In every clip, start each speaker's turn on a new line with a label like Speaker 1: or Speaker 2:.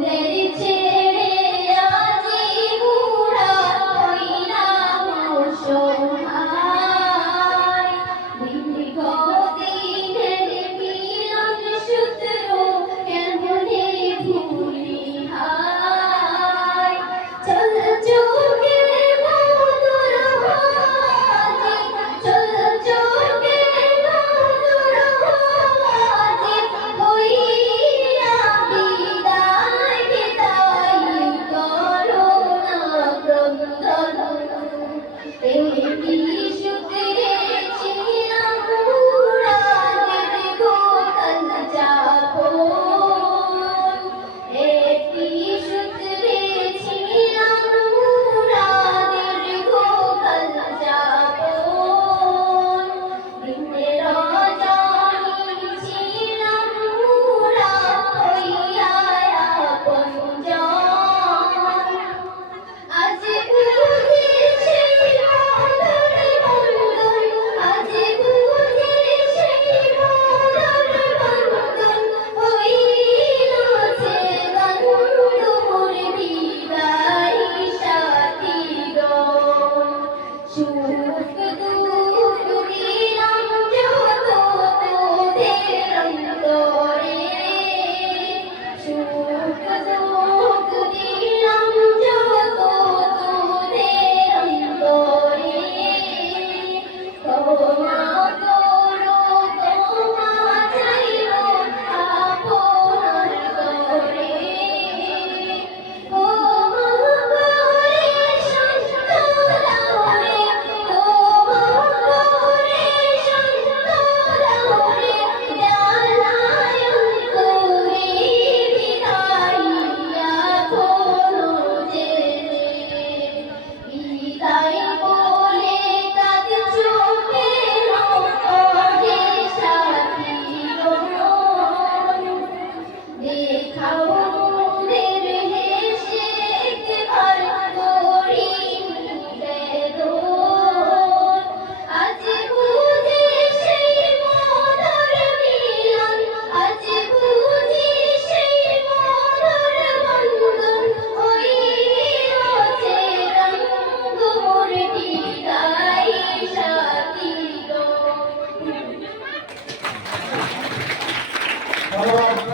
Speaker 1: dele te দেখাও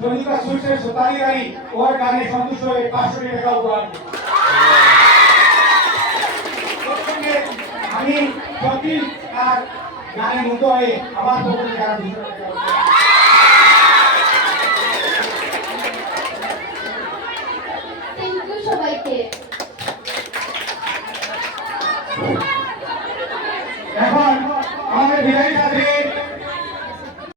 Speaker 2: সঞ্জিতা সুইটসের স্বত্বাধিকারী ওর গানে সন্তুষ্ট হয়ে পাঁচশো টাকা উপহার আমি সত্যি তার গানে মুক্ত হয়ে আমার পক্ষ আর টাকা।